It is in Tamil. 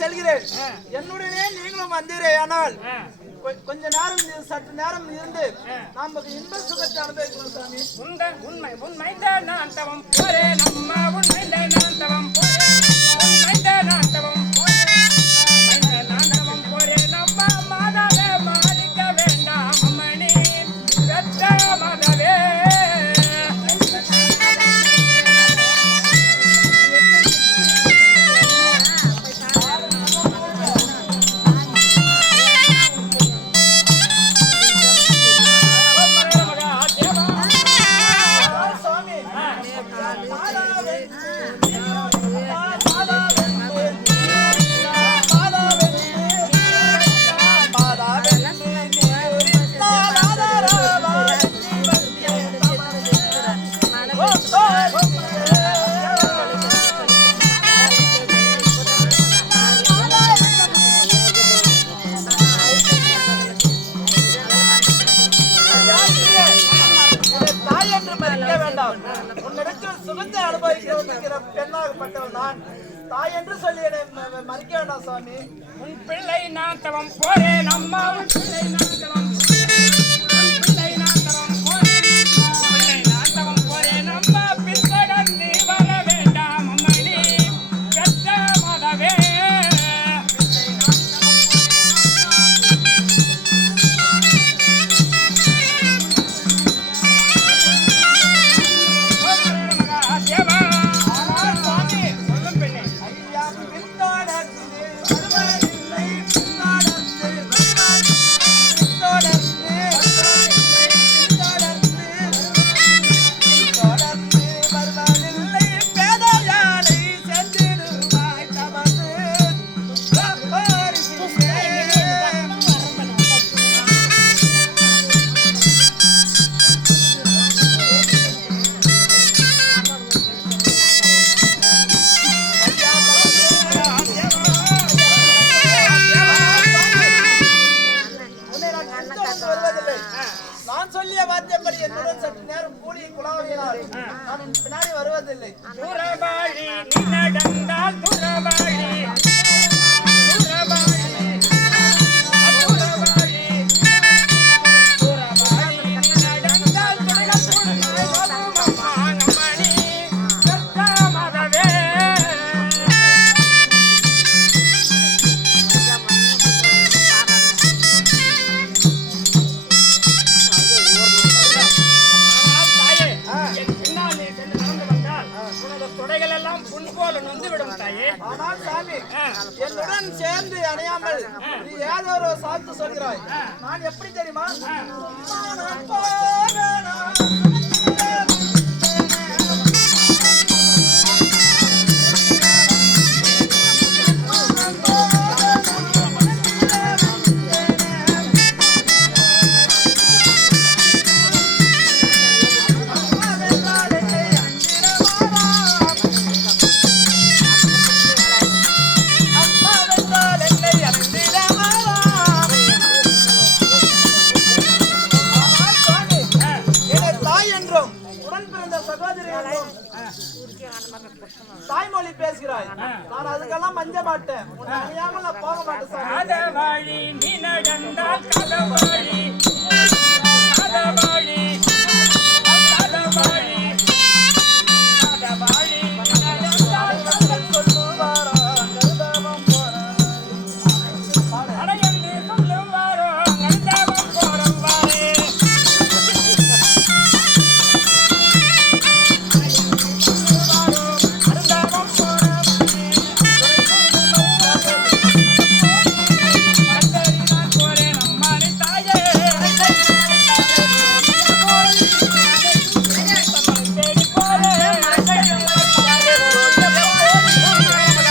செல்கிறேன். என்னுடனே நீங்களும் வந்தீரே. ஆனால் கொஞ்ச நேரம் சற்று நேரம் இருந்து நமக்கு இன்ப சுகத்தை அனுபவிக்கலாம் சாமி. உண்மை உண்மைதான் நான் தவம் போறேன் அம்மா, உண்மைதான் நான் தவம் போறேன், உண்மைதான் நான் தவம் போறேன், உண்மைதான் நான் தவம் போறேன் அம்மா. மாதாவே மாறிக்க வேண்டாம் அம்மணி பெற்ற மாதாவே. சுகத்தை அனுபவிக்கிற பெண்ணாகப்பட்டவள் நான். தாய் என்று சொல்லி மறிக்க வேண்டாம் சுவாமி. உன் பிள்ளை நான் தவம் போறேன் அம்மா, உன் பிள்ளை நான் தவம் பின்னாடி வருவதில்லை. ஆனால் சாமி என்னுடன் சேர்ந்து அணையாமல் நீ ஏதோ ஒரு சாத்து சொல்கிறாய். நான் எப்படி தெரியுமா? தாய்மொழி பேசுகிறாய். நான் அதுக்கெல்லாம் மஞ்ச மாட்டேன். உன்னை அறியாமல் நான் போக மாட்டேன்.